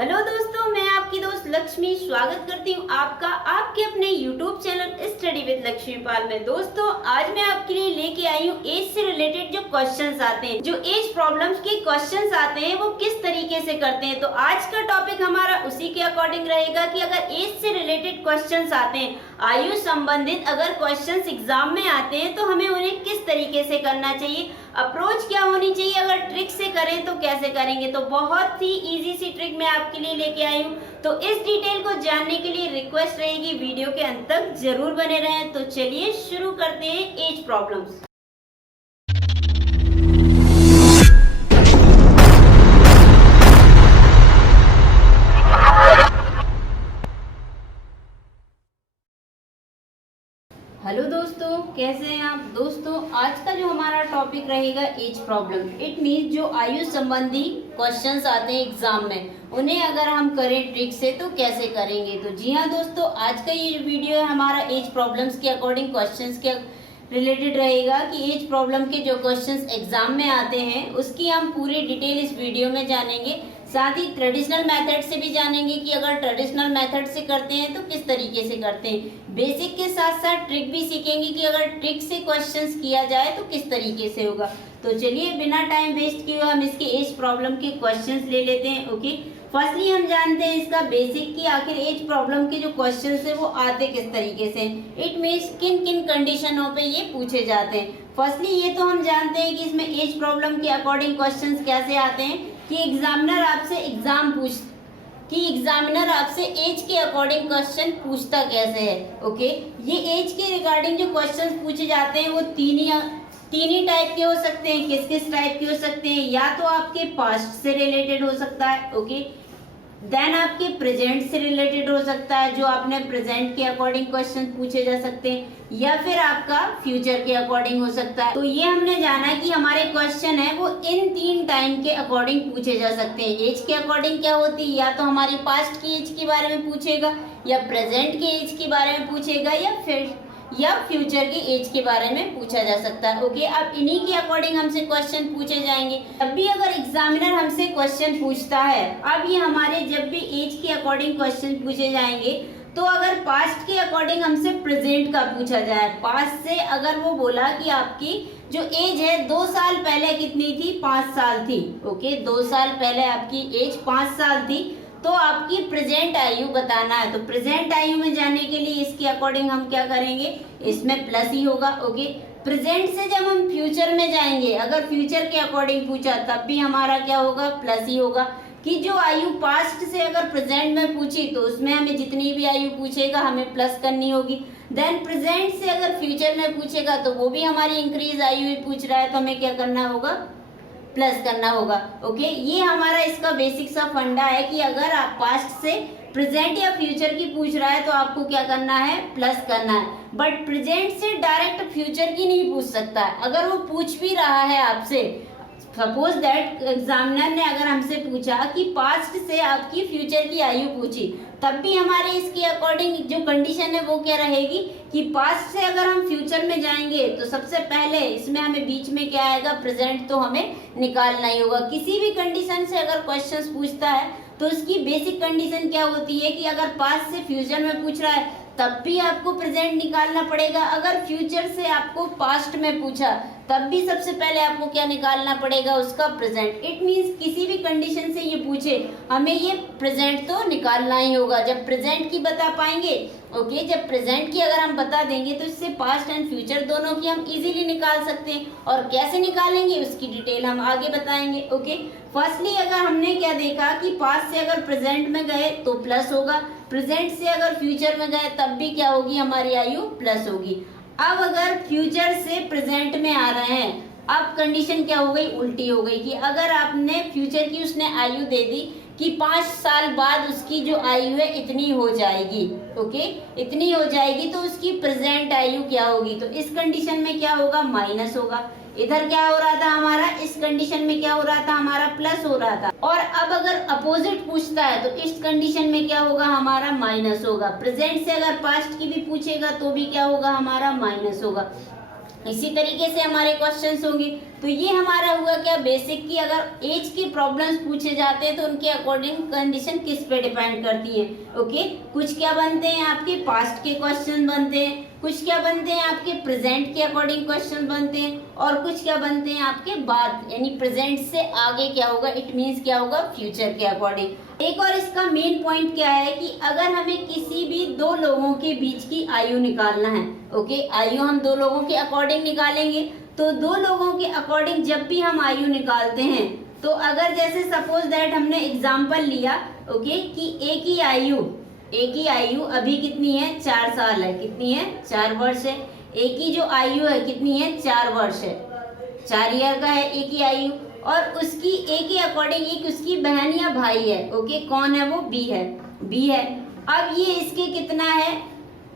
Hello दोस्तों, मैं आपकी दोस्त लक्ष्मी स्वागत करती हूँ आपका आपके अपने YouTube channel study with Lakshmi Pal में। दोस्तों, आज मैं आपके लिए लेके आई हूँ एज से रिलेटेड जो क्वेश्चंस आते हैं, जो एज प्रॉब्लम्स के क्वेश्चंस आते हैं वो किस तरीके से करते हैं। तो आज का टॉपिक हमारा उसी के अकॉर्डिंग रहेगा कि अगर एज से रिलेटेड क्वेश्चंस आते हैं, आयु संबंधित अगर क्वेश्चंस एग्जाम में आते हैं तो हमें उन्हें किस तरीके से करना चाहिए, अप्रोच क्या होनी चाहिए, अगर ट्रिक से करें तो कैसे करेंगे। तो बहुत ही इजी सी ट्रिक मैं आपके लिए लेके आई हूँ। तो इस डिटेल को जानने के लिए रिक्वेस्ट रहेगी वीडियो के अंत तक जरूर बने रहें। तो चलिए शुरू करते हैं एज प्रॉब्लम्स। हेलो दोस्तों, कैसे हैं आप। दोस्तों, आज का जो हमारा टॉपिक रहेगा एज प्रॉब्लम। इट मीन्स जो आयु संबंधी क्वेश्चंस आते हैं एग्जाम में, उन्हें अगर हम करें ट्रिक से तो कैसे करेंगे। तो जी हाँ दोस्तों, आज का ये वीडियो है हमारा एज प्रॉब्लम्स के अकॉर्डिंग क्वेश्चंस के रिलेटेड रहेगा कि एज प्रॉब्लम के जो क्वेश्चंस एग्जाम में आते हैं उसकी हम पूरी डिटेल इस वीडियो में जानेंगे। साथ ही ट्रेडिशनल मेथड से भी जानेंगे कि अगर ट्रेडिशनल मेथड से करते हैं तो किस तरीके से करते हैं। बेसिक के साथ साथ ट्रिक भी सीखेंगे कि अगर ट्रिक से क्वेश्चंस किया जाए तो किस तरीके से होगा। तो चलिए बिना टाइम वेस्ट किए हम इसके एज प्रॉब्लम के क्वेश्चंस ले लेते हैं। ओके, फर्स्टली हम जानते हैं इसका बेसिक कि आखिर एज प्रॉब्लम के जो क्वेश्चंस है वो आते किस तरीके से। इट मीन्स किन किन कंडीशनों पे ये पूछे जाते हैं। फर्स्टली ये तो हम जानते हैं कि इसमें एज प्रॉब्लम के अकॉर्डिंग क्वेश्चंस कैसे आते हैं कि एग्जामिनर आपसे एज के अकॉर्डिंग क्वेश्चन पूछता कैसे है। ओके, ये एज के रिगार्डिंग जो क्वेश्चंस पूछे जाते हैं वो तीन ही टाइप के हो सकते हैं। किस किस टाइप के हो सकते हैं, या तो आपके पास्ट से रिलेटेड हो सकता है, ओके, देन आपके प्रेजेंट से रिलेटेड हो सकता है, जो आपने प्रेजेंट के अकॉर्डिंग क्वेश्चन पूछे जा सकते हैं, या फिर आपका फ्यूचर के अकॉर्डिंग हो सकता है। तो ये हमने जाना कि हमारे क्वेश्चन है वो इन तीन टाइम के अकॉर्डिंग पूछे जा सकते हैं। एज के अकॉर्डिंग क्या होती है, या तो हमारी पास्ट की एज के बारे में पूछेगा, या प्रेजेंट की एज के बारे में पूछेगा, या फ्यूचर की एज के बारे में पूछा जा सकता है। ओके, अब इन्हीं के अकॉर्डिंग हमसे क्वेश्चन पूछे जाएंगे। जब भी अगर एग्जामिनर हमसे क्वेश्चन पूछता है, अब ये हमारे जब भी एज के अकॉर्डिंग क्वेश्चन पूछे जाएंगे, तो अगर पास्ट के अकॉर्डिंग हमसे प्रेजेंट का पूछा जाए, पास्ट से अगर वो बोला कि आपकी जो एज है 2 साल पहले कितनी थी, 5 साल थी। ओके, 2 साल पहले आपकी एज 5 साल थी, तो आपकी प्रेजेंट आयु बताना है। तो प्रेजेंट आयु में जाने के लिए इसके अकॉर्डिंग हम क्या करेंगे, इसमें प्लस ही होगा। ओके, प्रेजेंट से जब हम फ्यूचर में जाएंगे, अगर फ्यूचर के अकॉर्डिंग पूछा तब भी हमारा क्या होगा, प्लस ही होगा। कि जो आयु पास्ट से अगर प्रेजेंट में पूछी तो उसमें हमें जितनी भी आयु पूछेगा हमें प्लस करनी होगी। देन प्रेजेंट से अगर फ्यूचर में पूछेगा तो वो भी हमारी इंक्रीज आयु ही पूछ रहा है, तो हमें क्या करना होगा, प्लस करना होगा। ओके, ये हमारा इसका बेसिक सा फंडा है कि अगर आप पास्ट से प्रेजेंट या फ्यूचर की पूछ रहा है तो आपको क्या करना है, प्लस करना है। बट प्रेजेंट से डायरेक्ट फ्यूचर की नहीं पूछ सकता है। अगर वो पूछ भी रहा है आपसे, सपोज दैट एग्जामिनर ने अगर हमसे पूछा कि पास्ट से आपकी फ्यूचर की आयु पूछी, तब भी हमारे इसके अकॉर्डिंग जो कंडीशन है वो क्या रहेगी कि पास्ट से अगर हम फ्यूचर में जाएंगे तो सबसे पहले इसमें हमें बीच में क्या आएगा, प्रेजेंट तो हमें निकालना ही होगा। किसी भी कंडीशन से अगर क्वेश्चंस पूछता है तो उसकी बेसिक कंडीशन क्या होती है कि अगर पास्ट से फ्यूचर में पूछ रहा है तब भी आपको प्रेजेंट निकालना पड़ेगा। अगर फ्यूचर से आपको पास्ट में पूछा तब भी सबसे पहले आपको क्या निकालना पड़ेगा, उसका प्रेजेंट। इट मीन्स किसी भी कंडीशन से ये पूछे हमें ये प्रेजेंट तो निकालना ही होगा। जब प्रेजेंट की बता पाएंगे, ओके, जब प्रेजेंट की अगर हम बता देंगे तो इससे पास्ट एंड फ्यूचर दोनों की हम इजीली निकाल सकते हैं। और कैसे निकालेंगे उसकी डिटेल हम आगे बताएंगे। ओके, फर्स्टली अगर हमने क्या देखा कि पास्ट से अगर प्रेजेंट में गए तो प्लस होगा, प्रेजेंट से अगर फ्यूचर में गए तब भी क्या होगी, हमारी आयु प्लस होगी। अब अगर फ्यूचर से प्रेजेंट में आ रहे हैं, अब कंडीशन क्या हो गई, उल्टी हो गई कि अगर आपने फ्यूचर की उसने आयु दे दी कि 5 साल बाद उसकी जो आयु है इतनी हो जाएगी। ओके, इतनी हो जाएगी, तो उसकी प्रेजेंट आयु क्या होगी, तो इस कंडीशन में क्या होगा, माइनस होगा। इधर क्या हो रहा था हमारा, इस कंडीशन में क्या हो रहा था, हमारा प्लस हो रहा था। और अब अगर अपोजिट पूछता है तो इस कंडीशन में क्या होगा, हमारा माइनस होगा। प्रेजेंट से अगर पास्ट की भी पूछेगा तो भी क्या होगा, हमारा माइनस होगा। इसी तरीके से हमारे क्वेश्चंस होंगे। तो ये हमारा हुआ क्या बेसिक की अगर एज के प्रॉब्लम्स पूछे जाते हैं तो उनके अकॉर्डिंग कंडीशन किस पे डिपेंड करती है। ओके, कुछ क्या बनते हैं आपके पास्ट के क्वेश्चन बनते हैं, कुछ क्या बनते हैं आपके प्रेजेंट के अकॉर्डिंग क्वेश्चन बनते हैं, और कुछ क्या बनते हैं आपके बाद यानी प्रेजेंट से आगे क्या होगा, इट मीन्स क्या होगा फ्यूचर के अकॉर्डिंग। एक और इसका मेन पॉइंट क्या है कि अगर हमें किसी भी दो लोगों के बीच की आयु निकालना है, ओके, आयु हम दो लोगों के अकॉर्डिंग निकालेंगे, तो दो लोगों के अकॉर्डिंग जब भी हम आयु निकालते हैं तो अगर जैसे सपोज दैट हमने एग्जांपल लिया, ओके, कि एक ही आयु अभी कितनी है 4 साल है, कितनी है 4 वर्ष है। एक ही जो आयु है कितनी है 4 वर्ष है, 4 ईयर का है एक ही आयु, और उसकी एक ही अकॉर्डिंग एक उसकी बहन या भाई है, ओके, कौन है वो बी है। अब ये इसके कितना है,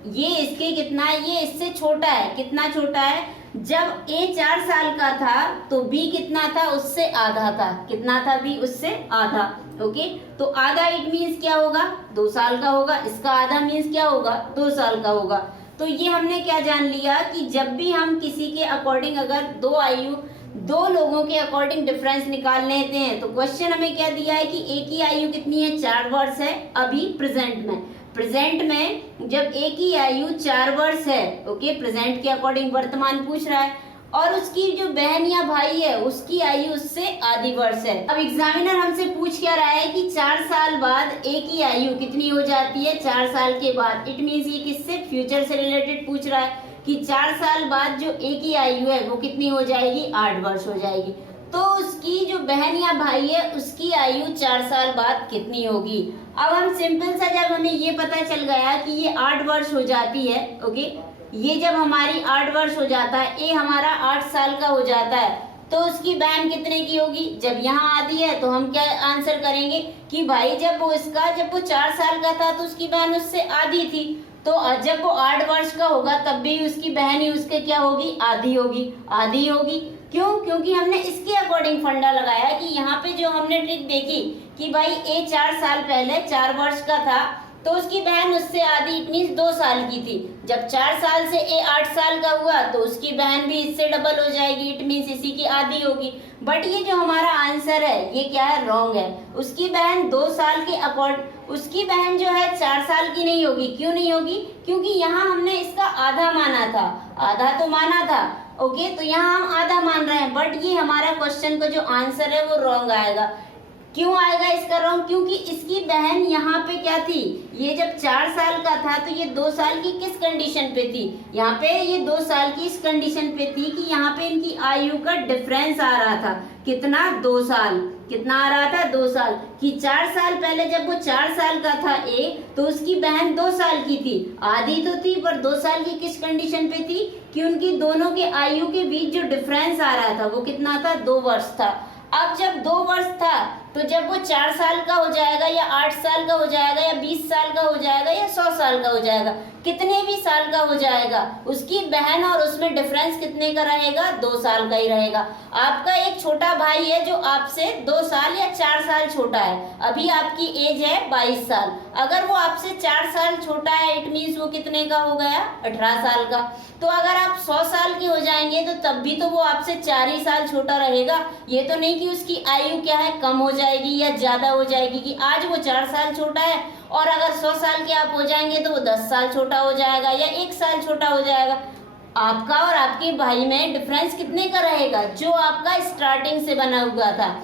ये इसके कितना है, ये इससे छोटा है, कितना छोटा है, जब ए 4 साल का था तो बी कितना था, उससे आधा था, कितना था बी उससे आधा, ओके। तो आधा इट मीन्स क्या होगा 2 साल का होगा, इसका आधा मीन्स क्या होगा 2 साल का होगा। तो ये हमने क्या जान लिया कि जब भी हम किसी के अकॉर्डिंग अगर दो लोगों के अकॉर्डिंग डिफरेंस निकाल लेते हैं तो क्वेश्चन हमें क्या दिया है कि एक ही आयु कितनी है 4 वर्ष है अभी प्रेजेंट में जब एक ही आयु 4 वर्ष है, ओके, प्रेजेंट के अकॉर्डिंग वर्तमान पूछ रहा है, और उसकी जो बहन या भाई है उसकी आयु उससे आधी वर्ष है। अब एग्जामिनर हमसे पूछ क्या रहा है कि 4 साल बाद एक ही आयु कितनी हो जाती है 4 साल के बाद, इट मीन्स ये किससे फ्यूचर से रिलेटेड पूछ रहा है कि 4 साल बाद जो एक ही आयु है वो कितनी हो जाएगी 8 वर्ष हो जाएगी। तो उसकी जो बहन या भाई है उसकी आयु 4 साल बाद कितनी होगी। अब हम सिंपल सा जब हमें ये पता चल गया कि ये 8 वर्ष हो जाती है, ओके, ये जब हमारी 8 वर्ष हो जाता है, ए हमारा 8 साल का हो जाता है, तो उसकी बहन कितने की होगी, जब यहाँ आधी है तो हम क्या आंसर करेंगे कि भाई जब वो 4 साल का था तो उसकी बहन उससे आधी थी, तो जब वो 8 वर्ष का होगा तब भी उसकी बहन ही उसके क्या होगी आधी होगी। क्यों? क्योंकि हमने इसके अकॉर्डिंग फंडा लगाया कि यहाँ पे जो हमने ट्रिक देखी कि भाई ए 4 साल पहले 4 वर्ष का था तो उसकी बहन उससे आधी इट मीन्स 2 साल की थी, जब 4 साल से ए 8 साल का हुआ तो उसकी बहन भी इससे डबल हो जाएगी, इट मीन्स इसी की आधी होगी। बट ये जो हमारा आंसर है ये क्या है, रॉन्ग है। उसकी बहन 2 साल के उसकी बहन जो है 4 साल की नहीं होगी। क्यों नहीं होगी? क्योंकि यहाँ हमने इसका आधा माना था, आधा तो माना था, ओके, तो यहाँ हम आधा मान रहे हैं, बट ये हमारा क्वेश्चन का जो आंसर है वो रॉन्ग आएगा। क्यों आएगा इसका रॉन्ग? क्योंकि इसकी बहन यहाँ पे क्या थी, ये जब 4 साल का था तो ये 2 साल की किस कंडीशन पे थी, यहाँ पे ये 2 साल की इस कंडीशन पे थी कि यहाँ पे इनकी आयु का डिफरेंस आ रहा था, कितना 2 साल, कितना आ रहा था 2 साल, कि 4 साल पहले जब वो 4 साल का था ए तो उसकी बहन 2 साल की थी, आधी तो थी पर 2 साल की किस कंडीशन पे थी कि उनकी दोनों के आयु के बीच जो डिफरेंस आ रहा था वो कितना था 2 वर्ष था। अब जब 2 वर्ष था तो जब वो 4 साल का हो जाएगा या 8 साल का हो जाएगा या 20 साल का हो जाएगा या 100 साल का हो जाएगा, कितने भी साल का हो जाएगा, उसकी बहन और उसमें डिफरेंस कितने का रहेगा, 2 साल का ही रहेगा। आपका एक छोटा भाई है जो आपसे 2 साल या 4 साल छोटा है, अभी आपकी एज है 22 साल, अगर वो आपसे 4 साल छोटा है इट मीन्स वो कितने का हो गया 18 साल का। तो अगर आप 100 साल के हो जाएंगे तो तब भी तो वो आपसे 4 ही साल छोटा रहेगा, ये तो नहीं कि उसकी आयु क्या है कम हो जाएगी या ज्यादा हो जाएगी, कि आज वो 4 साल छोटा है और अगर 100 साल के आप हो जाएंगे तो वो 10 साल छोटा हो जाएगा या 1 साल छोटा हो जाएगा। आपका और आपके भाई में डिफरेंस कितने का रहेगा, जो आपका स्टार्टिंग से बना हुआ था,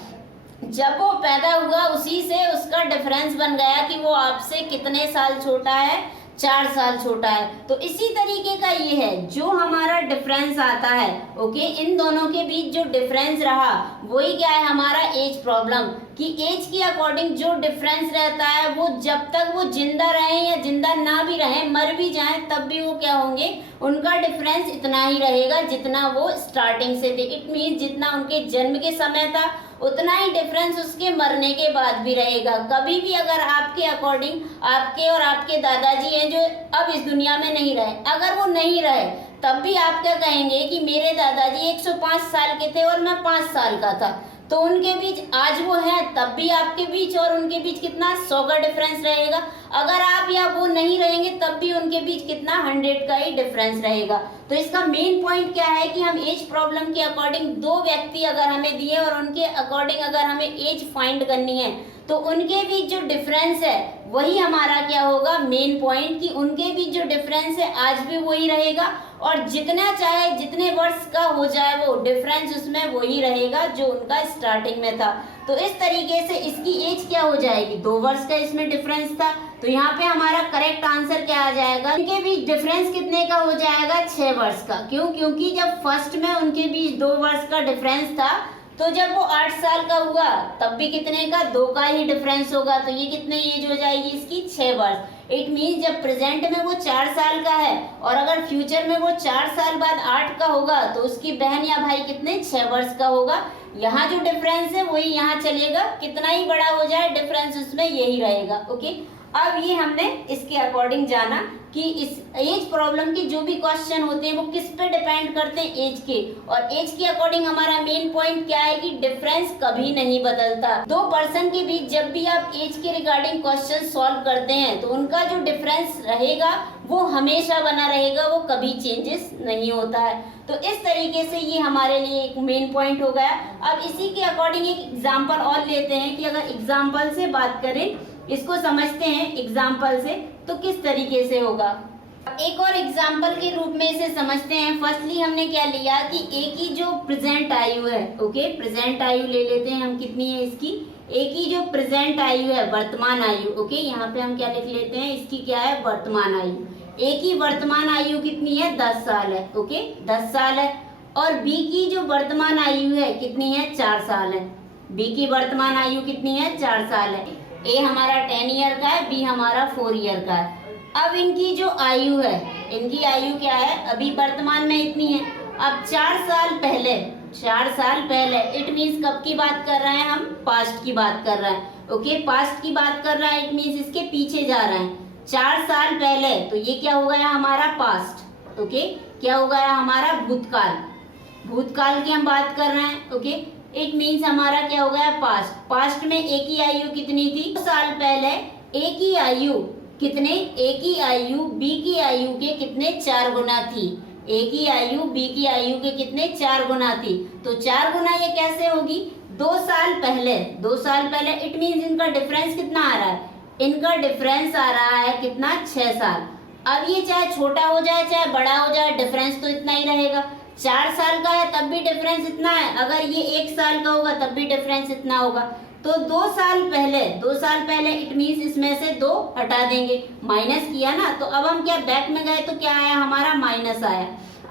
जब वो पैदा हुआ उसी से उसका डिफरेंस बन गया कि वो आपसे कितने साल छोटा है, 4 साल छोटा है। तो इसी तरीके का ये है जो हमारा डिफरेंस आता है, ओके, इन दोनों के बीच जो डिफरेंस रहा वही क्या है हमारा एज प्रॉब्लम, कि एज के अकॉर्डिंग जो डिफरेंस रहता है वो जब तक वो जिंदा रहे या जिंदा ना भी रहे, मर भी जाए तब भी वो क्या होंगे, उनका डिफरेंस इतना ही रहेगा जितना वो स्टार्टिंग से थे, इट मीन जितना उनके जन्म के समय था उतना ही डिफरेंस उसके मरने के बाद भी रहेगा। कभी भी अगर आपके अकॉर्डिंग आपके और आपके दादाजी हैं जो अब इस दुनिया में नहीं रहे, अगर वो नहीं रहे तब भी आप क्या कहेंगे कि मेरे दादाजी 105 साल के थे और मैं 5 साल का था, तो उनके बीच आज वो है तब भी आपके बीच और उनके बीच कितना 100 का डिफरेंस रहेगा। अगर आप या वो नहीं रहेंगे तब भी उनके बीच कितना 100 का ही डिफरेंस रहेगा। तो इसका मेन पॉइंट क्या है कि हम एज प्रॉब्लम के अकॉर्डिंग दो व्यक्ति अगर हमें दिए और उनके अकॉर्डिंग अगर हमें एज फाइंड करनी है तो उनके बीच जो डिफरेंस है वही हमारा क्या होगा मेन पॉइंट, कि उनके बीच जो डिफरेंस है आज भी वही रहेगा और जितना चाहे जितने वर्ष का हो जाए वो डिफरेंस उसमें वही रहेगा जो उनका स्टार्टिंग में था। तो इस तरीके से इसकी एज क्या हो जाएगी, 2 वर्ष का इसमें डिफरेंस था। तो यहाँ पे हमारा करेक्ट आंसर क्या आ जाएगा, उनके बीच डिफरेंस कितने का हो जाएगा 6 वर्ष का। क्यों? क्योंकि जब फर्स्ट में उनके बीच 2 वर्ष का डिफरेंस था तो जब वो 8 साल का हुआ तब भी कितने का 2 का ही डिफरेंस होगा। तो ये कितने एज हो जाएगी इसकी 6 वर्ष। इट मीन्स जब प्रेजेंट में वो 4 साल का है और अगर फ्यूचर में वो 4 साल बाद 8 का होगा तो उसकी बहन या भाई कितने 6 वर्ष का होगा। यहाँ जो डिफरेंस है वही यहाँ चलेगा, कितना ही बड़ा हो जाए डिफरेंस उसमें यही रहेगा। ओके, अब ये हमने इसके अकॉर्डिंग जाना कि इस एज प्रॉब्लम के जो भी क्वेश्चन होते हैं वो किस पे डिपेंड करते हैं, एज के। और एज के अकॉर्डिंग हमारा मेन पॉइंट क्या है कि डिफरेंस कभी नहीं बदलता। 2 पर्सन के बीच जब भी आप एज के रिगार्डिंग क्वेश्चन सॉल्व करते हैं तो उनका जो डिफरेंस रहेगा वो हमेशा बना रहेगा, वो कभी चेंजेस नहीं होता है। तो इस तरीके से ये हमारे लिए एक मेन पॉइंट हो गया। अब इसी के अकॉर्डिंग एक एग्जाम्पल और लेते हैं कि अगर एग्जाम्पल से बात करें, इसको समझते हैं एग्जाम्पल से तो किस तरीके से होगा। एक और एग्जाम्पल के रूप में इसे समझते हैं। फर्स्टली हमने क्या लिया कि ए की जो प्रेजेंट आयु है, ओके, प्रेजेंट आयु ले लेते हैं हम, कितनी है इसकी, ए की जो प्रेजेंट आयु है वर्तमान आयु, ओके, यहाँ पे हम क्या लिख लेते हैं, इसकी क्या है वर्तमान आयु। ए की वर्तमान आयु कितनी है 10 साल है, ओके 10 साल है। और बी की जो वर्तमान आयु है कितनी है 4 साल है। बी की वर्तमान आयु कितनी है 4 साल है। ए हमारा 10 ईयर का है, बी हमारा 4 ईयर का है। अब इनकी जो आयु है, इनकी आयु क्या है, अभी वर्तमान में इतनी है। अब 4 साल पहले, 4 साल पहले, इट मीन्स कब की बात कर रहे हैं हम, पास्ट की बात कर रहे हैं, ओके, पास्ट की बात कर रहा है। इट मीन्स इसके पीछे जा रहे हैं 4 साल पहले। तो ये क्या हो गया हमारा पास्ट, ओके, क्या हो गया हमारा भूतकाल। भूतकाल की हम बात कर रहे हैं, ओके, इट मीन्स हमारा क्या हो गया पास्ट। पास्ट में ए की आयु कितनी थी, 2 साल पहले ए की आयु कितने, ए की आयु बी की आयु के कितने 4 गुना थी। ए की आयु बी की आयु के कितने 4 गुना थी। तो 4 गुना ये कैसे होगी, 2 साल पहले, 2 साल पहले, इट मीन्स इनका डिफरेंस कितना आ रहा है, इनका डिफरेंस आ रहा है कितना 6 साल। अब ये चाहे छोटा हो जाए चाहे बड़ा हो जाए डिफरेंस तो इतना ही रहेगा। 4 साल का है तब भी डिफरेंस इतना है, अगर ये 1 साल का होगा तब भी डिफरेंस इतना होगा। तो 2 साल पहले, 2 साल पहले इट मीन्स इसमें से 2 हटा देंगे, माइनस किया ना। तो अब हम क्या बैक में गए तो क्या आया हमारा माइनस आया।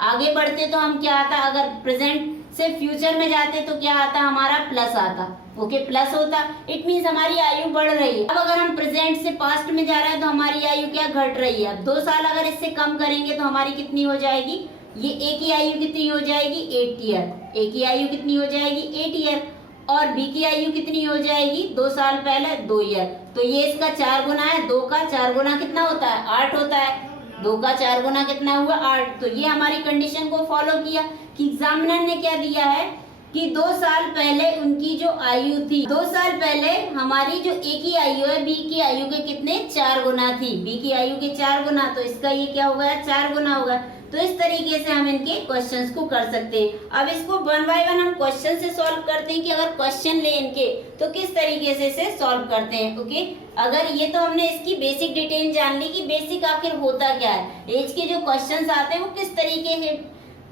आगे बढ़ते तो हम क्या आता, अगर प्रेजेंट से फ्यूचर में जाते तो क्या आता हमारा प्लस आता, ओके, प्लस होता। इट मीन्स हमारी आयु बढ़ रही है। अब अगर हम प्रेजेंट से पास्ट में जा रहे हैं तो हमारी आयु क्या घट रही है। अब 2 साल अगर इससे कम करेंगे तो हमारी कितनी हो जाएगी, ये ए की आयु कितनी हो जाएगी 8 ईयर। ए की आयु कितनी हो जाएगी 8 ईयर। और बी की आयु कितनी हो जाएगी 2 साल पहले 2 ईयर। तो ये इसका 4 गुना है, 2 का 4 गुना कितना होता है 8 होता है। 2 का 4 गुना कितना हुआ 8। तो ये हमारी कंडीशन को फॉलो किया कि एग्जामिनर ने क्या दिया है कि 2 साल पहले उनकी जो आयु थी, 2 साल पहले हमारी जो ए की आयु है बी की आयु के कितने 4 गुना थी। बी की आयु के 4 गुना, तो इसका ये क्या हो गया 4 गुना होगा। तो इस तरीके से हम इनके क्वेश्चंस को कर सकते हैं। अब इसको 1 बाय 1 हम क्वेश्चन से सॉल्व करते हैं कि अगर क्वेश्चन ले इनके तो किस तरीके से इसे सॉल्व करते हैं, ओके। अगर ये तो हमने इसकी बेसिक डिटेल जान ली कि बेसिक आखिर होता क्या है, एज के जो क्वेश्चंस आते हैं वो किस तरीके से,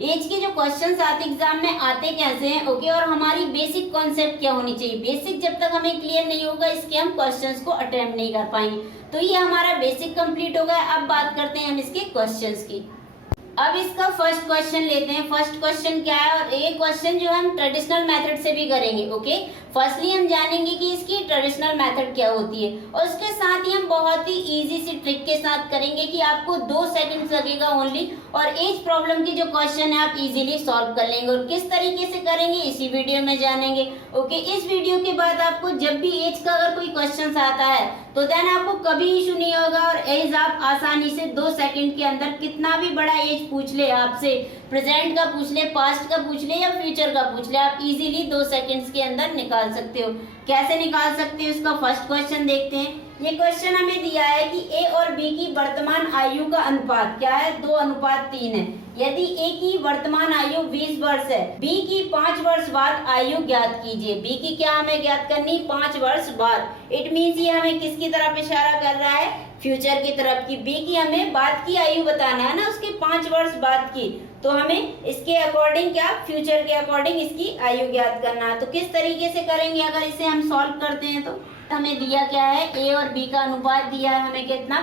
एज के जो क्वेश्चंस आते एग्जाम में आते कैसे हैं, ओके, और हमारी बेसिक कॉन्सेप्ट क्या होनी चाहिए। बेसिक जब तक हमें क्लियर नहीं होगा इसके हम क्वेश्चंस को अटेम्प्ट नहीं कर पाएंगे। तो ये हमारा बेसिक कंप्लीट हो गया। अब बात करते हैं हम इसके क्वेश्चंस की। अब इसका फर्स्ट क्वेश्चन लेते हैं। फर्स्ट क्वेश्चन क्या है, और ये क्वेश्चन जो हम ट्रेडिशनल मेथड से भी करेंगे, ओके। फर्स्टली हम जानेंगे कि इसकी ट्रेडिशनल मेथड क्या होती है और उसके साथ ही हम बहुत ही इजी सी ट्रिक के साथ करेंगे कि आपको 2 सेकंड्स लगेगा ओनली, और एज प्रॉब्लम की जो क्वेश्चन है आप इजीली सॉल्व कर लेंगे। और किस तरीके से करेंगे इसी वीडियो में जानेंगे, ओके। इस वीडियो के बाद आपको जब भी एज का अगर कोई क्वेश्चन आता है तो देन आपको कभी इशू नहीं होगा और एज आप आसानी से 2 सेकंड के अंदर कितना भी बड़ा एज पूछ ले आपसे, प्रेजेंट का पूछ ले, पास्ट का पूछ ले या फ्यूचर का पूछ ले, आप इजीली 2 सेकंड्स के अंदर निकाल सकते हो। कैसे निकाल सकते हो इसका फर्स्ट क्वेश्चन देखते हैं। ये क्वेश्चन हमें दिया है कि ए और बी की वर्तमान आयु का अनुपात क्या है, 2:3 है। यदि ए की वर्तमान आयु 20 वर्ष है, बी की 5 वर्ष बाद आयु ज्ञात कीजिए। बी की क्या हमें ज्ञात करनी, 5 वर्ष बाद। इट मीन्स ये हमें किसकी तरफ इशारा कर रहा है, फ्यूचर की तरफ की। बी की हमें बाद की आयु बताना है ना, उसके 5 वर्ष बाद की, तो हमें इसके अकॉर्डिंग क्या, फ्यूचर के अकॉर्डिंग इसकी आयु ज्ञात करना है। तो किस तरीके से करेंगे अगर इसे हम सॉल्व करते हैं तो हमें दिया क्या है, ए और बी का अनुपात दिया है हमें कितना,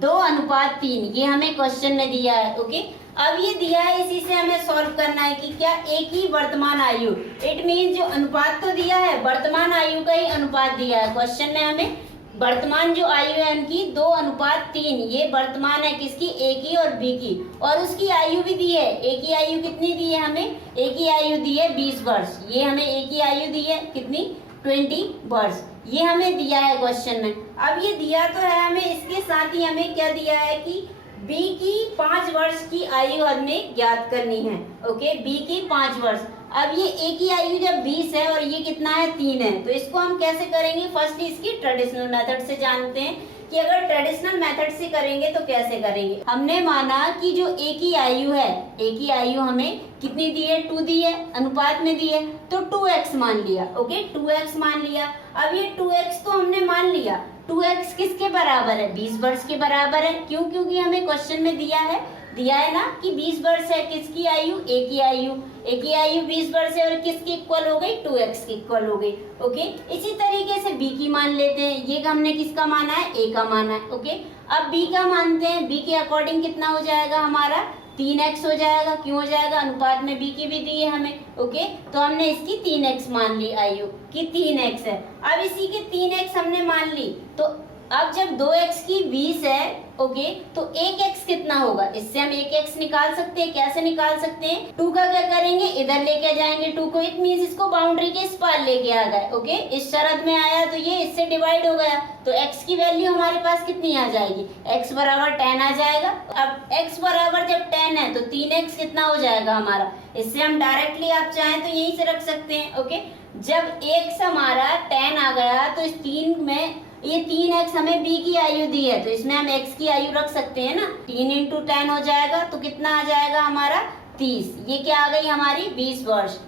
2:3, ये हमें क्वेश्चन में दिया है। ओके, अब ये दिया है, इसी से हमें सॉल्व करना है कि क्या ए की वर्तमान आयु, इट मीन जो अनुपात तो दिया है, वर्तमान आयु का ही अनुपात दिया है क्वेश्चन में हमें। वर्तमान जो आयु है उनकी 2:3, ये वर्तमान है किसकी, ए की और बी की, और उसकी आयु भी दी है। ए की आयु कितनी दी है हमें, ए की आयु दी है 20 वर्ष, ये हमें ए की आयु दी है कितनी, 20 वर्ष, ये हमें दिया है क्वेश्चन में। अब ये दिया तो है हमें, इसके साथ ही हमें क्या दिया है कि बी की 5 वर्ष की आयु हमें ज्ञात करनी है। ओके, बी की 5 वर्ष। अब ये ए की आयु जब 20 है और ये कितना है, 3 है, तो इसको हम कैसे करेंगे, फर्स्ट इसकी ट्रेडिशनल मेथड से जानते हैं कि अगर ट्रेडिशनल मेथड से करेंगे तो कैसे करेंगे। हमने माना कि जो ए की आयु है, ए की आयु हमें कितनी दी है, 2 दी है, अनुपात में दी है, तो 2x मान लिया। ओके, 2x मान लिया। अब ये 2x तो हमने मान लिया, 2x किसके बराबर है, 20 वर्ष के बराबर है। क्यों, क्योंकि हमें क्वेश्चन में दिया है ना कि 20 वर्ष है किसकी आयु, ए की आयु। ए की आयु 20 वर्ष है और किसकी इक्वल हो गई, 2x की इक्वल हो गई। ओके, इसी तरीके से बी की मान लेते हैं, ये हमने किसका माना है, ए का माना है। ओके, अब बी का मानते हैं, बी के अकॉर्डिंग कितना हो जाएगा हमारा, 3x हो जाएगा। क्यों हो जाएगा, अनुपात में बी की भी दी है हमें। ओके, तो हमने इसकी 3x मान ली आयु कि 3x है। अब इसी के 3x हमने मान ली, तो अब जब 2x की 20 है, ओके, तो 1x कितना होगा, इससे हम 1x निकाल सकते हैं। कैसे निकाल सकते हैं, 2 का क्या करेंगे, इधर लेके जाएंगे 2 को, इट मीन्स इसको बाउंड्री के इस पार लेके आ गए। ओके, इस शरत में आया तो ये इससे डिवाइड हो गया, तो x की वैल्यू हमारे पास कितनी आ जाएगी, x बराबर 10 आ जाएगा। अब x बराबर जब 10 है तो 3x कितना हो जाएगा हमारा, इससे हम डायरेक्टली आप चाहें तो यहीं से रख सकते हैं। ओके, जब x हमारा 10 आ गया तो इस 3 में ये 3x हमें b की आयु दी है, तो इसमें हम x की आयु रख सकते हैं ना, 3 × 10 हो जाएगा, तो कितना आ जाएगा हमारा 30। ये क्या आ गई हमारी 20 वर्ष।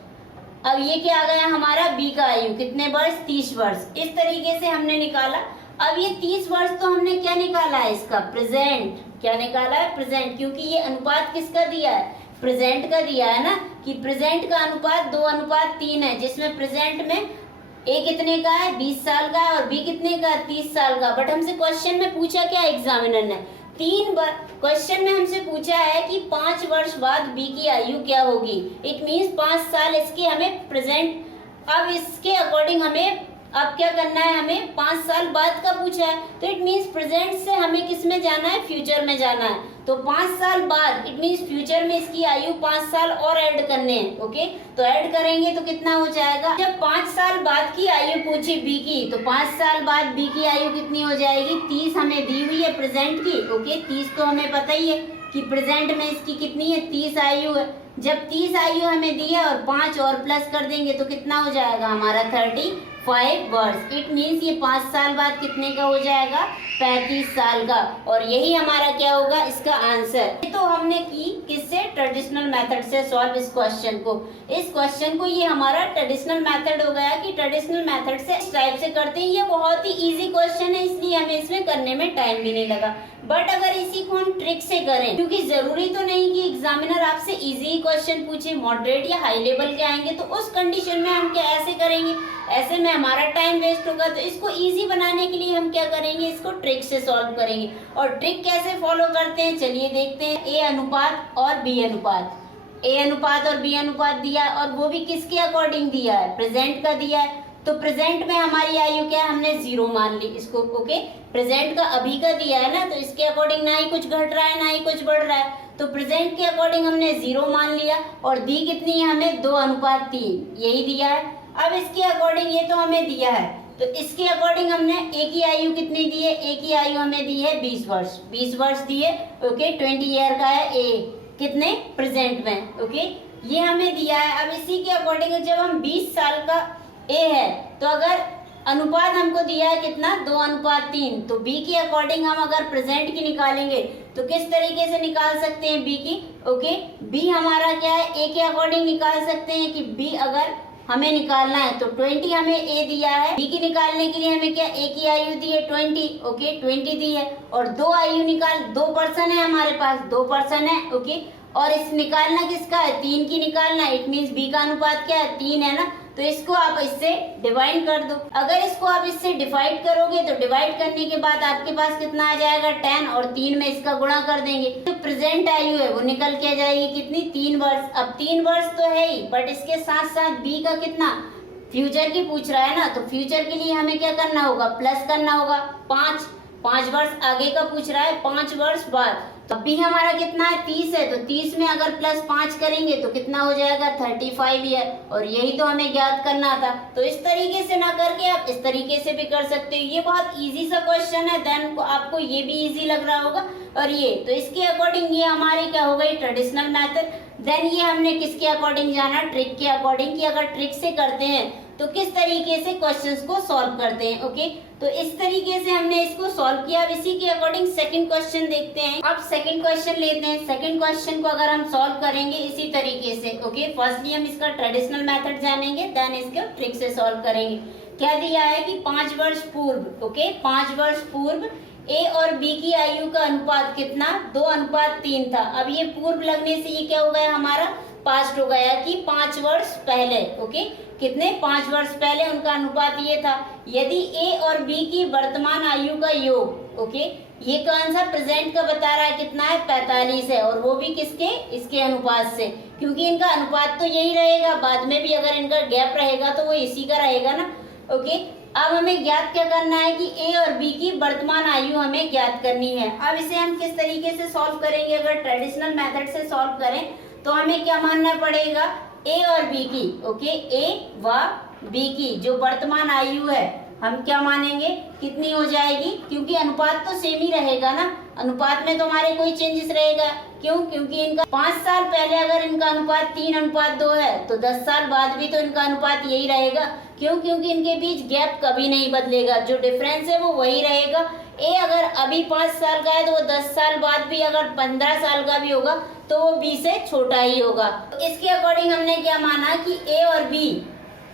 अब ये क्या आ गया हमारा b का आयु कितने वर्ष, 30 वर्ष। इस तरीके से हमने निकाला। अब ये 30 वर्ष तो हमने क्या निकाला है, इसका प्रेजेंट, क्या निकाला है, प्रेजेंट, क्योंकि ये अनुपात किसका दिया है, प्रेजेंट का दिया है ना, कि प्रेजेंट का अनुपात 2:3 है, जिसमें प्रेजेंट में ए कितने का है, 20 साल का है, और बी कितने का, 30 साल का। बट हमसे क्वेश्चन में पूछा क्या एग्जामिनर ने, 3 बार क्वेश्चन में हमसे पूछा है कि 5 वर्ष बाद बी की आयु क्या होगी, इट मीन्स 5 साल इसके हमें प्रेजेंट। अब इसके अकॉर्डिंग हमें अब क्या करना है, हमें 5 साल बाद का पूछा है, तो इट मीन्स प्रेजेंट से हमें किस में जाना है, फ्यूचर में जाना है। तो 5 साल बाद इट मीन्स फ्यूचर में इसकी आयु 5 साल और ऐड करने हैं। ओके, तो ऐड करेंगे तो कितना हो जाएगा, जब 5 साल बाद की आयु पूछी बी की, तो 5 साल बाद बी की आयु कितनी हो जाएगी, 30 हमें दी हुई है प्रेजेंट की। ओके, 30 तो हमें पता ही है कि प्रेजेंट में इसकी कितनी है, 30 आयु है। जब 30 आयु हमें दी है और 5 और प्लस कर देंगे तो कितना हो जाएगा हमारा 35 वर्ष। इट मीन्स ये 5 साल बाद कितने का हो जाएगा, 35 साल का। और यही हमारा क्या होगा, इसका आंसर। तो हमने की किससे, ट्रेडिशनल मेथड से सॉल्व इस क्वेश्चन को। इस क्वेश्चन को ये हमारा ट्रेडिशनल मेथड हो गया कि ट्रेडिशनल मेथड से इस टाइप से करते हैं। ये बहुत ही इजी क्वेश्चन है, इसलिए हमें इसमें करने में टाइम भी नहीं लगा। बट अगर इसी को हम ट्रिक से करें, क्योंकि जरूरी तो नहीं कि एग्जामिनर आपसे इजी क्वेश्चन पूछे, मॉडरेट या हाई लेवल के आएंगे, तो उस कंडीशन में हम क्या ऐसे करेंगे, ऐसे में हमारा टाइम वेस्ट होगा। तो इसको इजी बनाने के लिए हम क्या करेंगे, इसको ट्रिक से सॉल्व करेंगे। और ट्रिक कैसे फॉलो करते हैं, चलिए देखते हैं। ए अनुपात और बी अनुपात, ए अनुपात और बी अनुपात दिया, और वो भी किसके अकॉर्डिंग दिया है, प्रेजेंट का दिया है। तो प्रेजेंट में हमारी आयु क्या है, हमने 0 मान ली इसको। ओके, प्रेजेंट का अभी का दिया है ना, तो इसके अकॉर्डिंग ना ही कुछ घट रहा है ना ही कुछ बढ़ रहा है, तो प्रेजेंट के अकॉर्डिंग हमने 0 मान लिया। और दी कितनी है हमें, 2:3, यही दिया है। अब इसके अकॉर्डिंग ये तो हमें दिया है, तो इसके अकॉर्डिंग हमने ए की आयु कितनी दी है, ए की आयु हमें दी है 20 वर्ष, 20 वर्ष दी है। ओके, 20 ईयर का है ए, कितने प्रेजेंट में। ओके, ये हमें दिया है। अब इसी के अकॉर्डिंग जब हम 20 साल का ए है तो अगर अनुपात हमको दिया है कितना 2:3, तो बी के अकॉर्डिंग हम अगर प्रेजेंट की निकालेंगे तो किस तरीके से निकाल सकते हैं बी की। ओके, बी हमारा क्या है ए के अकॉर्डिंग निकाल सकते हैं कि बी अगर हमें निकालना है तो 20 हमें ए दिया है, बी की निकालने के लिए हमें क्या ए की आयु दी है 20। ओके, 20 दी है और 2 आयु निकाल 2 पर्सन है हमारे पास, 2 पर्सन है। ओके, और इस निकालना किसका है 3 की निकालना, इट मीन्स बी का अनुपात क्या है 3 है ना, तो इसको आप इससे डिवाइड कर दो। अगर इसको आप इससे डिवाइड करोगे तो डिवाइड करने के बाद आपके पास कितना आ जाएगा 10 और 3 में इसका गुणा कर देंगे, तो प्रेजेंट आयु है वो निकल के आ जाएगी कितनी 3 वर्ष। अब 3 वर्ष तो है ही, बट इसके साथ साथ बी का कितना फ्यूचर की पूछ रहा है ना, तो फ्यूचर के लिए हमें क्या करना होगा प्लस करना होगा 5 वर्ष आगे का पूछ रहा है 5 वर्ष बाद। तो बी हमारा कितना है 30 है, तो 30 में अगर प्लस 5 करेंगे तो कितना हो जाएगा 35 ईयर, और यही तो हमें ज्ञात करना था। तो इस तरीके से ना करके आप इस तरीके से भी कर सकते हो। ये बहुत इजी सा क्वेश्चन है, देन आपको ये भी इजी लग रहा होगा। और ये तो इसके अकॉर्डिंग ये हमारी क्या हो गई ट्रेडिशनल मेथड। देन ये हमने किसके अकॉर्डिंग जाना ट्रिक के अकॉर्डिंग, कि अगर ट्रिक से करते हैं तो किस तरीके से क्वेश्चंस को सॉल्व करते हैं। ओके, तो इस तरीके से हमने इसको सॉल्व किया। अब इसी के अकॉर्डिंग सेकंड क्वेश्चन देखते हैं। अब सेकंड क्वेश्चन लेते हैं। सेकंड क्वेश्चन को अगर हम सॉल्व करेंगे इसी तरीके से, ओके, फर्स्टली हम इसका ट्रेडिशनल मेथड जानेंगे, देन इसके ट्रिक से सॉल्व करेंगे। क्या दिया है कि 5 वर्ष पूर्व, ओके, 5 वर्ष पूर्व ए और बी की आयु का अनुपात कितना 2:3 था। अब ये पूर्व लगने से ये क्या हो गया हमारा पास्ट हो गया कि 5 वर्ष पहले। ओके, कितने 5 वर्ष पहले उनका अनुपात ये था। यदि ए और बी की वर्तमान आयु का योग, ओके, ये कौन सा प्रेजेंट का बता रहा है कितना है 45 है, और वो भी किसके इसके अनुपात से, क्योंकि इनका अनुपात तो यही रहेगा, बाद में भी अगर इनका गैप रहेगा तो वो इसी का रहेगा ना। ओके, अब हमें ज्ञात क्या करना है कि ए और बी की वर्तमान आयु हमें ज्ञात करनी है। अब इसे हम किस तरीके से सॉल्व करेंगे, अगर ट्रेडिशनल मेथड से सॉल्व करें तो हमें क्या मानना पड़ेगा ए और बी की, ओके, ए व बी की जो वर्तमान आयु है हम क्या मानेंगे कितनी हो जाएगी, क्योंकि अनुपात तो सेम ही रहेगा ना, अनुपात में तो हमारे कोई चेंजेस रहेगा। क्यों, क्योंकि इनका 5 साल पहले अगर इनका अनुपात 3:2 है तो 10 साल बाद भी तो इनका अनुपात यही रहेगा। क्यों, क्योंकि इनके बीच गैप कभी नहीं बदलेगा, जो डिफरेंस है वो वही रहेगा। ए अगर अभी 5 साल का है तो वो 10 साल बाद भी अगर 15 साल का भी होगा तो वो बी से छोटा ही होगा। इसके अकॉर्डिंग हमने क्या माना कि ए और बी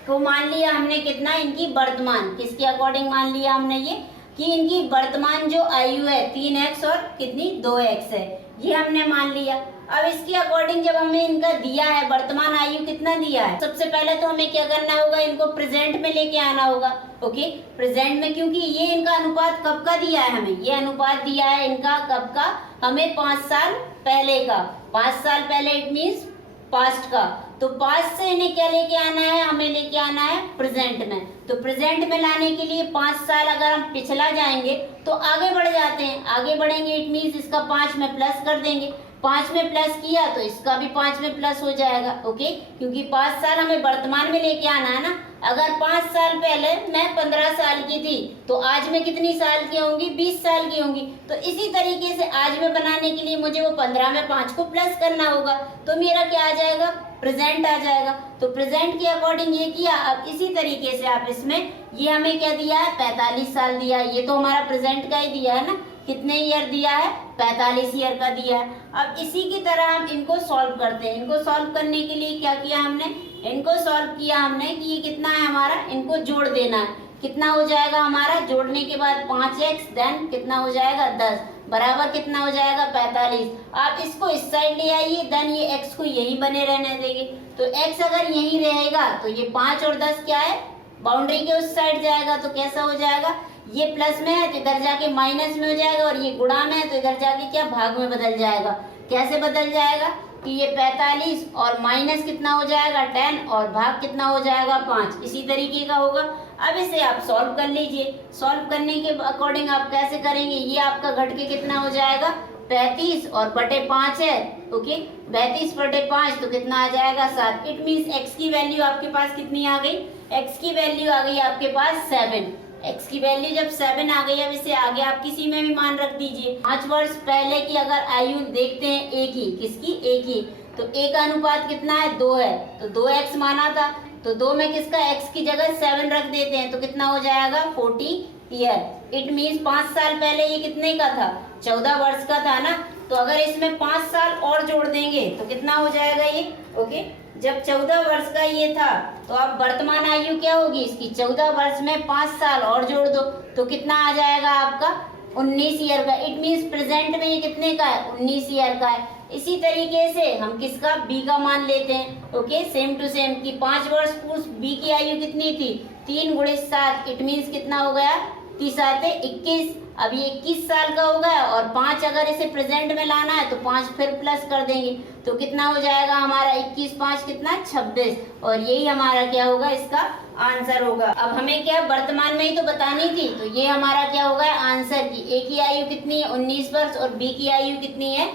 को मान लिया हमने कितना इनकी वर्तमान, किसके अकॉर्डिंग मान लिया हमने ये कि इनकी वर्तमान जो आयु है 3x और कितनी 2x है, ये हमने मान लिया। अब इसके अकॉर्डिंग जब हमें इनका दिया है वर्तमान आयु कितना दिया है, सबसे पहले तो हमें क्या करना होगा इनको प्रेजेंट में लेके आना होगा। ओके, प्रेजेंट में, क्योंकि ये इनका अनुपात कब का दिया है हमें, ये अनुपात दिया है इनका कब का हमें 5 साल पहले का, 5 साल पहले इट मीन्स पास्ट का। तो पास्ट से इन्हें क्या लेके आना है, हमें लेके आना है प्रेजेंट में। तो प्रेजेंट में लाने के लिए 5 साल अगर हम पिछला जाएंगे तो आगे बढ़ जाते हैं, आगे बढ़ेंगे इट मीन्स इसका 5 में प्लस कर देंगे, 5 में प्लस किया तो इसका भी 5 में प्लस हो जाएगा। ओके, क्योंकि 5 साल हमें वर्तमान में लेके आना है ना। अगर 5 साल पहले मैं 15 साल की थी तो आज मैं कितनी साल की होंगी 20 साल की होंगी। तो इसी तरीके से आज में बनाने के लिए मुझे वो 15 में 5 को प्लस करना होगा, तो मेरा क्या आ जाएगा प्रेजेंट आ जाएगा। तो प्रेजेंट के अकॉर्डिंग ये किया। अब इसी तरीके से आप इसमें ये हमें क्या दिया है 45 साल दिया है, ये तो हमारा प्रेजेंट का ही दिया है ना, कितने ईयर दिया है 45 ईयर का दिया है। अब इसी की तरह हम इनको सॉल्व करते हैं। इनको सॉल्व करने के लिए क्या किया हमने, इनको सॉल्व किया हमने कि ये कितना है हमारा, इनको जोड़ देना है। कितना हो जाएगा हमारा, जोड़ने के बाद 5x देन कितना हो जाएगा 10 बराबर कितना हो जाएगा 45। आप इसको इस साइड ले आइए, देन ये x को यही बने रहने देंगे। तो x अगर यही रहेगा तो ये 5 और 10 क्या है बाउंड्री के उस साइड जाएगा, तो कैसा हो जाएगा, ये प्लस में है तो इधर जाके माइनस में हो जाएगा, और ये गुणा में है तो इधर जाके क्या भाग में बदल जाएगा। कैसे बदल जाएगा कि ये 45 और माइनस कितना हो जाएगा 10 और भाग कितना हो जाएगा 5, इसी तरीके का होगा। अब इसे आप सॉल्व कर लीजिए। सॉल्व करने के अकॉर्डिंग आप कैसे करेंगे, ये आपका घट के कितना हो जाएगा 35 और बटे 5 है। ओके, 35 बटे 5 तो कितना आ जाएगा 7। इट मीन्स x की वैल्यू आपके पास कितनी आ गई, x की वैल्यू आ गई आपके पास 7। x की वैल्यू जब 7 आ गई, अब इसे आगे आप किसी में भी मान रख दीजिए। 5 वर्ष पहले की अगर आयु देखते हैं a की, किसकी, a की, तो a का अनुपात कितना है, 2 है, तो 2x माना था, तो 2 में किसका, x की जगह 7 रख देते हैं, तो कितना हो जाएगा, 40 ईयर। इट मीन्स 5 साल पहले ये कितने का था, 14 वर्ष का था ना, तो अगर इसमें 5 साल और जोड़ देंगे तो कितना हो जाएगा ये, ओके। जब 14 वर्ष का ये था, तो अब वर्तमान आयु क्या होगी इसकी, 14 वर्ष में 5 साल और जोड़ दो तो कितना आ जाएगा आपका, 19 ईयर का। इट मीन्स प्रेजेंट में ये कितने का है, 19 ईयर का है। इसी तरीके से हम किसका, बी का मान लेते हैं, ओके, सेम टू सेम कि 5 वर्ष पूर्व बी की आयु कितनी थी, 3 × 7, इट मीन्स कितना हो गया, 30 7 21, अब ये 21 साल का हो गया, और 5 अगर इसे प्रेजेंट में लाना है तो 5 फिर प्लस कर देंगे तो कितना हो जाएगा हमारा, 21 5 कितना, 26, और यही हमारा क्या होगा, इसका आंसर होगा। अब हमें क्या वर्तमान में ही तो बतानी थी, तो ये हमारा क्या होगा आंसर की ए की आयु कितनी है, 19 वर्ष, और बी की आयु कितनी है,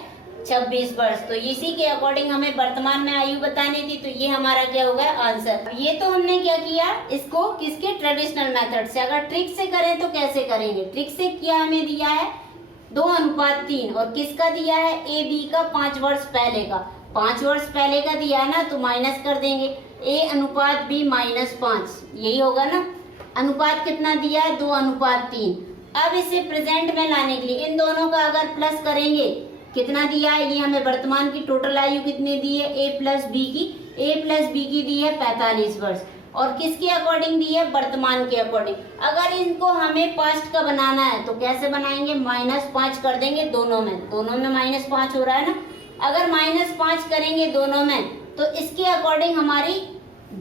26 वर्ष। तो इसी के अकॉर्डिंग हमें वर्तमान में आयु बतानी थी, तो ये हमारा क्या होगा आंसर। ये तो हमने क्या किया, इसको किसके, ट्रेडिशनल मेथड से। अगर ट्रिक से करें तो कैसे करेंगे, ट्रिक से क्या हमें दिया है, 2:3, और किसका दिया है, ए बी का 5 वर्ष पहले का, 5 वर्ष पहले का दिया है ना, तो माइनस कर देंगे, A/B -5, यही होगा ना। अनुपात कितना दिया है, 2:3। अब इसे प्रेजेंट में लाने के लिए इन दोनों का अगर प्लस करेंगे, कितना दिया है, ये हमें वर्तमान की टोटल आयु कितनी दी है, A+B की दी है 45 वर्ष, और किसके अकॉर्डिंग दी है, वर्तमान के अकॉर्डिंग। अगर इनको हमें पास्ट का बनाना है तो कैसे बनाएंगे, -5 कर देंगे दोनों में -5 हो रहा है ना। अगर -5 करेंगे दोनों में, तो इसके अकॉर्डिंग हमारी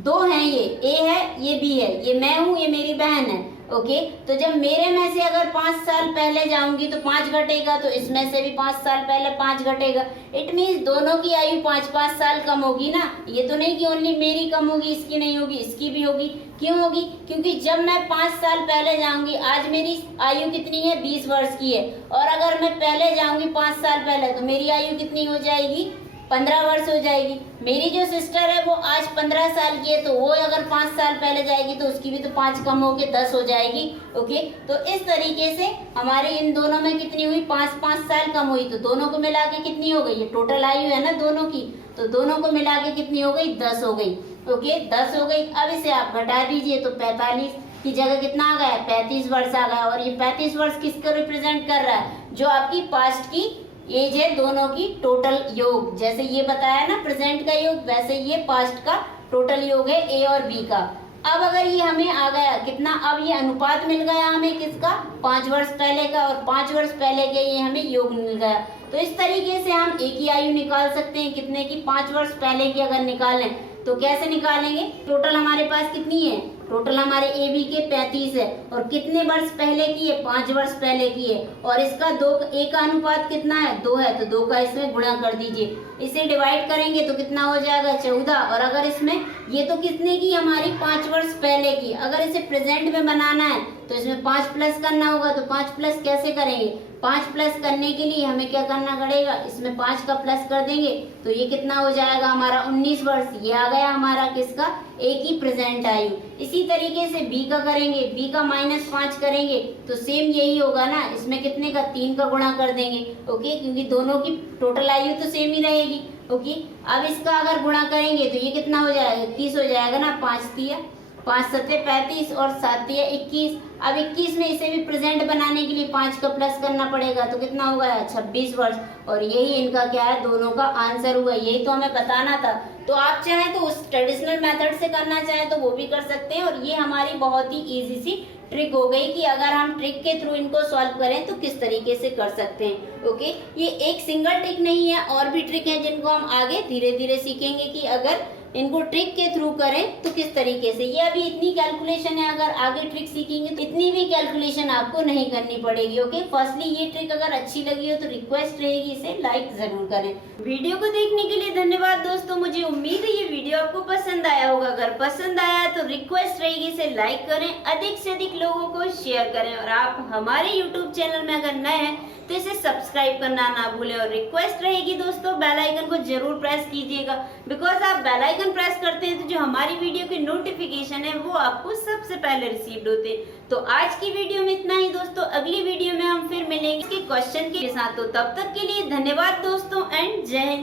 2 हैं, ये ए है, ये बी है, ये मैं हूँ, ये मेरी बहन है, ओके। तो जब मेरे में से अगर 5 साल पहले जाऊंगी तो 5 घटेगा, तो इसमें से भी 5 साल पहले 5 घटेगा। इट मीन्स दोनों की आयु 5-5 साल कम होगी ना। ये तो नहीं कि ओनली मेरी कम होगी, इसकी नहीं होगी, इसकी भी होगी। क्यों होगी, क्योंकि जब मैं 5 साल पहले जाऊंगी, आज मेरी आयु कितनी है, 20 वर्ष की है, और अगर मैं पहले जाऊंगी 5 साल पहले, तो मेरी आयु कितनी हो जाएगी, 15 वर्ष हो जाएगी। मेरी जो सिस्टर है वो आज 15 साल की है, तो वो अगर 5 साल पहले जाएगी तो उसकी भी तो 5 कम होके 10 हो जाएगी, ओके। तो इस तरीके से हमारे इन दोनों में कितनी हुई, 5-5 साल कम हुई, तो दोनों को मिला के कितनी हो गई, ये टोटल आयु है ना दोनों की, तो दोनों को मिला के कितनी हो गई, 10 हो गई, ओके, 10 हो गई। अब इसे आप घटा दीजिए तो 45 की जगह कितना आ गया, 35 वर्ष आ गया, और ये 35 वर्ष किसको रिप्रेजेंट कर रहा है, जो आपकी पास्ट की एज है, दोनों की टोटल योग। जैसे ये बताया ना प्रेजेंट का योग, वैसे ये पास्ट का टोटल योग है ए और बी का। अब अगर ये हमें आ गया कितना, अब ये अनुपात मिल गया हमें किसका, 5 वर्ष पहले का, और 5 वर्ष पहले के ये हमें योग मिल गया। तो इस तरीके से हम ए की आयु निकाल सकते हैं, कितने की, 5 वर्ष पहले की अगर निकालें तो कैसे निकालेंगे, टोटल हमारे पास कितनी है, टोटल हमारे ए बी के 35 है, और कितने वर्ष पहले की है, 5 वर्ष पहले की है, और इसका 2 ए का अनुपात कितना है, 2 है, तो 2 का इसमें गुणा कर दीजिए। इसे डिवाइड करेंगे तो कितना हो जाएगा, 14, और अगर इसमें ये तो कितने की हमारी 5 वर्ष पहले की, अगर इसे प्रेजेंट में बनाना है तो इसमें 5 प्लस करना होगा, तो 5 प्लस कैसे करेंगे, 5 प्लस करने के लिए हमें क्या करना पड़ेगा, इसमें 5 का प्लस कर देंगे तो ये कितना हो जाएगा हमारा 19 वर्ष। ये आ गया हमारा किसका, ए की प्रेजेंट आयु। इसी तरीके से बी का करेंगे, बी का -5 करेंगे तो सेम यही होगा ना, इसमें कितने का, 3 का गुणा कर देंगे, ओके, क्योंकि दोनों की टोटल आयु तो सेम ही रहेगी, ओके। अब इसका अगर गुणा करेंगे तो ये कितना हो जाएगा, 21 हो जाएगा ना, 5 तिया 5 सत्ते 35 और 7 तिया 21। अब 21 में इसे भी प्रेजेंट बनाने के लिए 5 का प्लस करना पड़ेगा, तो कितना होगा, 26 वर्ष, और यही इनका क्या है, दोनों का आंसर हुआ। यही तो हमें बताना था। तो आप चाहें तो उस ट्रेडिशनल मेथड से करना चाहें तो वो भी कर सकते हैं, और ये हमारी बहुत ही इजी सी ट्रिक हो गई कि अगर हम ट्रिक के थ्रू इनको सॉल्व करें तो किस तरीके से कर सकते हैं, ओके। ये एक सिंगल ट्रिक नहीं है, और भी ट्रिक है जिनको हम आगे धीरे धीरे सीखेंगे कि अगर इनको ट्रिक के थ्रू करें तो किस तरीके से। ये अभी इतनी कैलकुलेशन है, अगर आगे ट्रिक सीखेंगे तो इतनी भी कैलकुलेशन आपको नहीं करनी पड़ेगी, ओके। फर्स्टली ये ट्रिक अगर अच्छी लगी हो तो रिक्वेस्ट रहेगी इसे लाइक जरूर करें। वीडियो को देखने के लिए धन्यवाद दोस्तों। मुझे उम्मीद है ये वीडियो आपको पसंद आया होगा। अगर अगर पसंद आया तो रिक्वेस्ट रहेगी इसे लाइक करें, अधिक से अधिक लोगों को शेयर करें और आप हमारे यूट्यूब चैनल में अगर नए हैं तो इसे सब्सक्राइब करना ना भूलें और रिक्वेस्ट रहेगी दोस्तों बेल आइकन को जरूर प्रेस कीजिएगा, बिकॉज आप बेल आइकन प्रेस करते हैं तो जो हमारी वीडियो की नोटिफिकेशन है वो आपको सबसे पहले रिसीव्ड होते हैं। तो आज की वीडियो में इतना ही दोस्तों, अगली वीडियो में हम फिर मिलेंगे इसके क्वेश्चन के साथ। तो तब तक के लिए धन्यवाद दोस्तों एंड जय हिंद।